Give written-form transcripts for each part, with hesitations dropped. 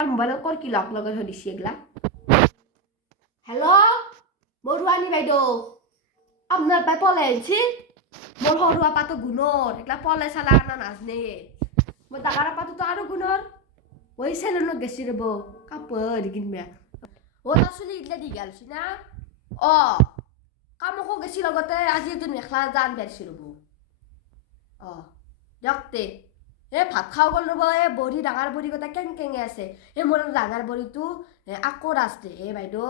মোবাইলত কৰ কি লগ লগাই থৈ দিছি এগলা হেল্ল' বৰুৱানী বাইদেউ আপনার পাই পলাই আনছি মোর হরুয়া পাতো গুণর এগলা পলাই চালা আনা নাজনে মই ডাঙারা পাতো তো আরো গুণর ওই সেলুনত গেছি রব কাপড় কিনবা ও আসলে ইগলা দি গেলছি না অ কামকো গেছি লগতে আজি এদিন মেখলা জান বেরছি রব অ দেখতে ভাত খাও গল রব বড়ি ডাঙার বড়ি কথা কেঙে আছে মোর ডাঙার বড়িটো আকৌ রাজ দে বাইদেউ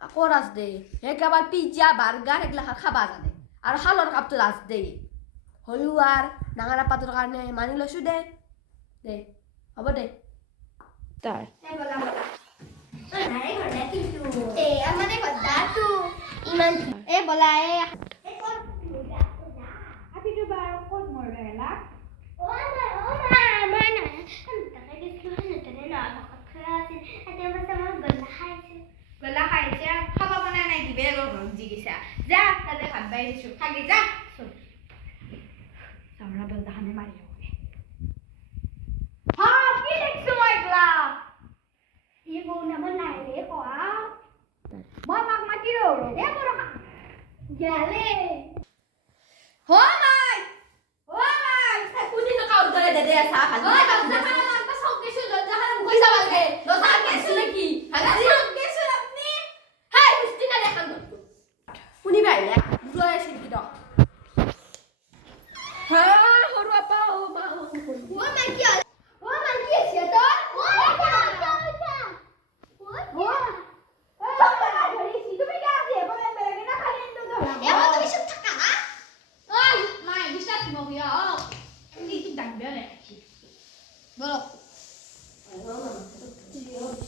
আকৌ রাজ দে কেবল পিজ্জা বার্গার এগুলা খাবা জানে আর হালর কাপটো রাজ দে হলিও আর ডাঙারা পাতর কারণে মানি লইছো দে দে হব দে তার আমাদের কথা তো ইমান বলা গলা খাইছে খাবা বনাই নাই দিবে জি গেছা যা তাতে ভাত বাই দিছো খাগে যা সামরা বল দাহানে মারি হবে হ্যাঁ কি দেখছো একলা ই বউ না বলাই রে কোয়া মই মাক মাটি রো এ বড় গেলে हो माय कुनी न काउ दरे दे सा खाली ओ दादा का सौके सु दादा कोई सवाल के लो सा के सुने की हागा सौके सु अपनी हाय मुस्ती ना देखन कुनी भाई ले बुरो है की दो हां होरु आपा ओ बा वो मैं क्या से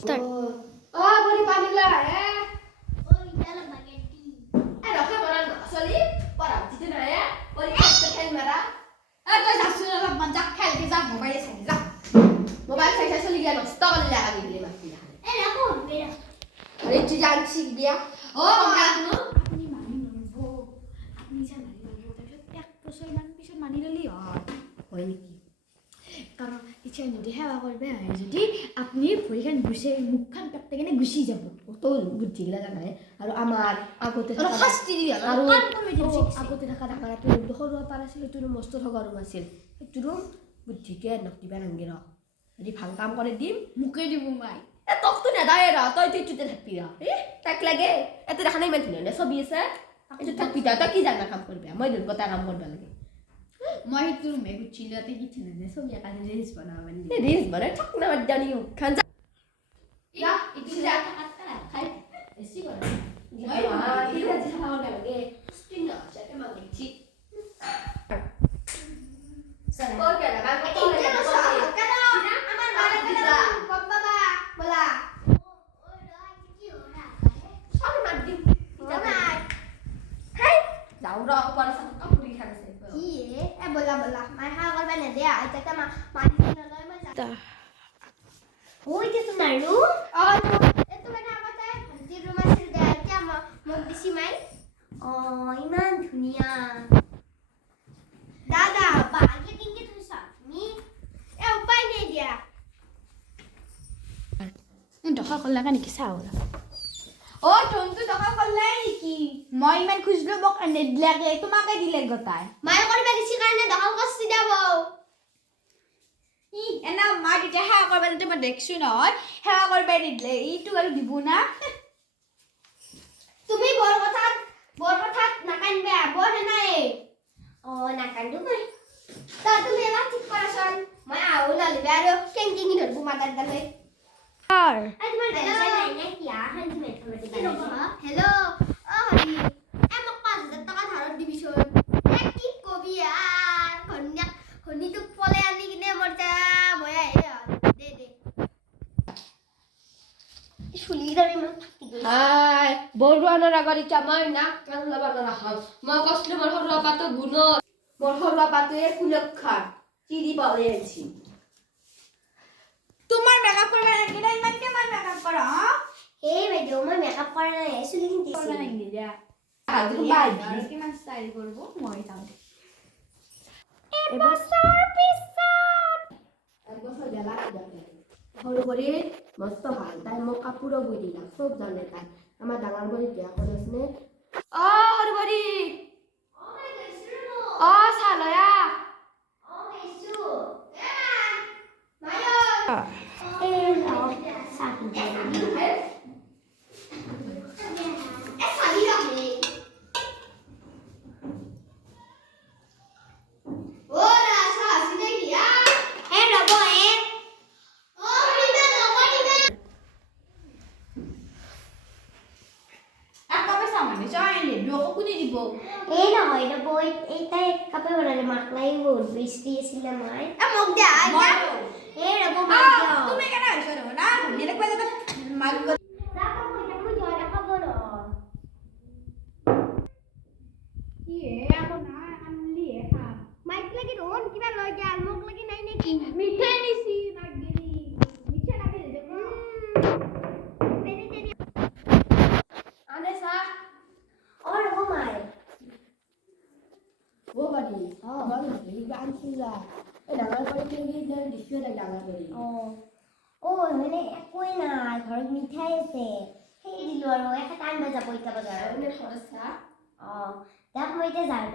तो वो beri panik lah ya. Dokter mana sorry, parah gitu na ya. Beri pakai merah. Kau dah sudah lah manjak kali kita mobile saya. Mobile saya sorry dia no stop lah lagi beli mati. aku beda Beri cijan sih dia. Oh, kamu আপনি মানি লব আপনি যা মানি লব তাৰপিছত এক বছৰ মান পিছত মানি ললি হয় নেকি কাৰণ ইচ্ছা যদি সেৱা কৰবে আহে যদি আপনি ভৰিখন গুছে মুখখন পেটে কেনে গুছি যাব তো বুদ্ধি গিলা জানাই আৰু আমাৰ আগতে আৰু শাস্তি দিয়া আৰু কাম কমে দিব আগতে থকা ডাঙৰাটো সৰু পাৰাছিল তোৰ মস্ত থকা ৰুম আছিল তোৰ বুদ্ধিকে নকটিবা নাংগে ৰ যদি ভাল কাম কৰে দিম মুখে দিব মাই তকটো নেদায় ৰ তই তুইতে থাকবি ৰ তাক লাগে এতে দেখা নাই ইমান ধুনীয়া ছবি আছে এইটো থাকবি তই কি জানা কাম কৰবি মই দুন কথা কাম কৰবা লাগে মই তোৰ মে গুচিলাতে কিছু না ছবি আকারে রিলস বানাবা এই রিলস বানাই থাক না জানি খান যা ইয়া ইতি যা থাকাটা খাই এসি করে ঠিক আছে খাওয়া লাগে স্টিং না চাতে মাগিছি সারা ওর কে লাগা কত লাগে আমার বাবা বাবা বলা সব মার দিম যাও র পরে সব কাপুরি খাইছে কি বলা মাই হা করবে না দে আইতা তা মানি না লয় মা যা ওই যে তোমারু আর এত মানে আমাতে ভাজি রুম আছে দে আইতা মোক দিছি মাই ইমান ধুনিয়া দাদা বাগে কিনকে তুমি সামি উপায় নেই দিয়া দখা করলা নেকি চাও ও টনটো দখা করলাই নেকি মই ইমান খুজলো মোক নেদলাকে তোমাকে দিলে গতাই মায়ে করবে দিছি কারণে দখল করছি যাব ই এনা মা দিতে সেৱা কৰবা দিতে মই দেখছো নহয় সেৱা কৰবা দিলে ইটো আৰু দিব না তুমি বড় কথা নাকানবে বড় নাই নাকান্দু কই তা তুমি এলা ঠিক কৰাছন মই আও নালিবে আৰু কেংকিনি ধৰবো মাতাৰ দালে আৰ তোমাৰ বেলচাই নাই নে কিয়া হানি মেথমেটিক হেল্ল' হৰি মোক 5000 টকা ধাৰত দিবিচোন কি কবি আৰ হনিটো পলে আনি কিনে মৰতা মই দে শুলি ধৰি মই হাই বৰুৱানৰ আগৰ ইচ্ছা মই না কান লবা নৰাখাম মই কষ্টলে মোৰ সৰুৱা পাতো গুণ মোৰ সৰুৱা পাতোয়ে কুলক্ষা চিৰি পালে আছি তোমার মেকআপ করবে নাকি না ইমান কেমন মেকআপ করো এই বাইদেউ মই মেকআপ কৰা নাই চুলি কিনতেছি কৰবে নাকি যা আজি বাই আৰ কিমান স্টাইল কৰব মই তাও এবছৰ পিছত এবছৰ গেলা সৰু কৰি মস্ত ভাল তাই মোক কাপোৰো বৈ দিলা চব জানে তাই আমাৰ ডাঙৰ কৰি বিয়া কৰি আছেনে সৰু কৰি চালয়া ঘৰত মিঠাই আছে সেই দিলো আৰু এটা আনবা যাব ইটা বজাৰ যাক মই এতিয়া যাওঁ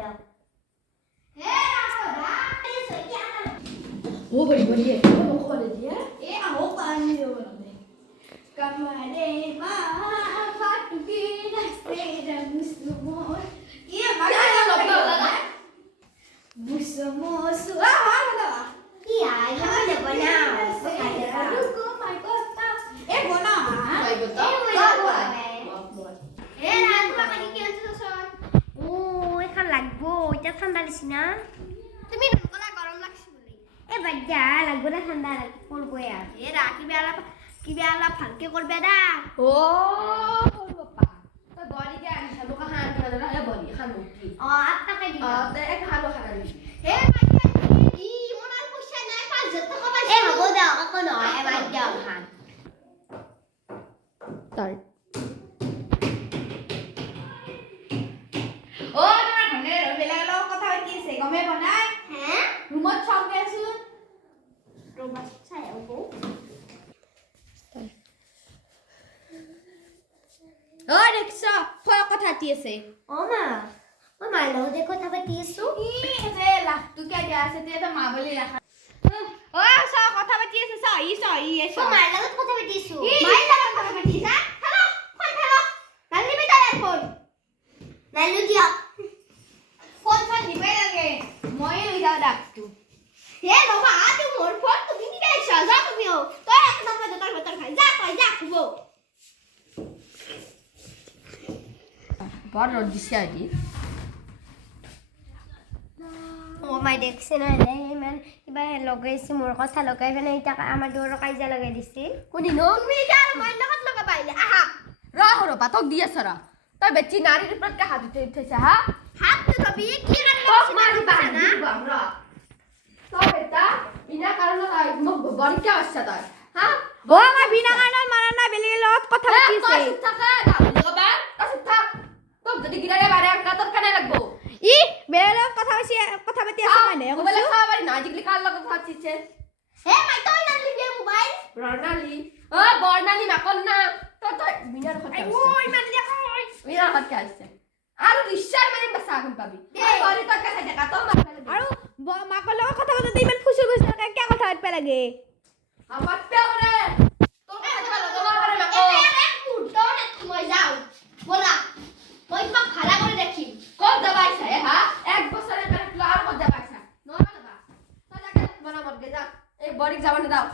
দিয়ক ঠান্ডা নিচিনা তুমি নকলা গৰম লাগছে বুলি বাদ্যা লাগব না ঠান্ডা পড়বই আৰ কিবা আলা ভালকে কৰবে দা সৰু বাপা তই বডি কে আনি চালো কা হান দিনা না এ বডি খানো কি আটটাকে দি তে এক খানো খানা দি বাদ্যা ই মোনার পয়সা নাই 500 টাকা পাইছে হবো দাও কখন হয় বাদ্যা খান তার গমে বনাই হ্যাঁ রুমত সঙ্গে আছো রোবা চাই আবো দেখছ খোৱা কথা কি আছে মা মই মাৰ লগত কথা পাতি আছো যে লাখটো কে দিয়া আছে তে তো মা বলি রাখা কথা পাতি আছে মাৰ লগত কথা পাতি আছো মাৰ লগত কথা পাতি যা হেলো ফোন হেলো নালি বেটা ফোন নাইলো দিয়া ফোন দিবই লাগে মই লৈ যাও ডাকটো বাবা আজ মোর ফোন তুমি কি গাইছ যা তুমিও তুই এক নম্বর তোর ভেতর খাই যা খুবো বৰ ৰ'দ দিছে আজি মাই দেখছে না ইমান কিবা লগাইছে মোৰ কথা লগাই ফেনে ইটা আমাৰ দুৰৰ কাইজা লগাই দিছে কোনি নো তুমি এটা আৰু মাৰ লগত লগাবা আইলে আহা ৰহ পাতক দি আছ ৰ তই বেছি নাৰীৰ ওপৰত হাত উঠাইছে হা হাত ধৰবি কি তোক মাৰি বাম ৰ তই বেটা বিনা কাৰণত মোক বড়ি কিয় আছে তই হা মই বিনা কাৰণত মাৰা নাই বেলেগৰ লগত কথা পাতি আছে তই চুপ থাকা লগবা তই চুপ থাক তোক যদি গিৰাৰে বাৰে কাটত কেনে লাগবো বেলেগৰ কথা পাতি আছে মানে মোবাইল চাব পাৰি না আজিকালি কাৰ লগত কথা পাতিছে মাই তই নালি বে মোবাইল বৰ্ণালী মাকন না তই বিনাৰ কথা বিনাৰ কথা আছে আৰু ৰিচাৰ মানে বাছা কোন পাবি বড়ি তই কাছে দেখা তো আৰু মাকৰ লগত কথা পাতোতে ইমান ফুসু ফুসু কিয় কথা পাতবা লাগে আমার পেরে তোর কাছে ভালো তোমার করে মাকো মই যাও বলা মই তোমাক খালা করে দেখি কত যাবাইছা হ্যাঁ এক বছরের পরে আর কত যাবাইছা নরমাল বা তই যাকে বনা মরগে যা এই বড়ি যাবানে দাও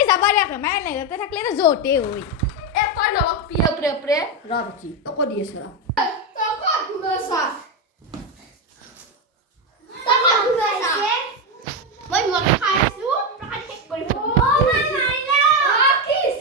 এই যাবা রে মাই নাই তে থাকলে না জোটে হই এ তই নবক পিয়ে প্রে প্রে রবছি তো কো দিয়েছ তো কত গুলো সা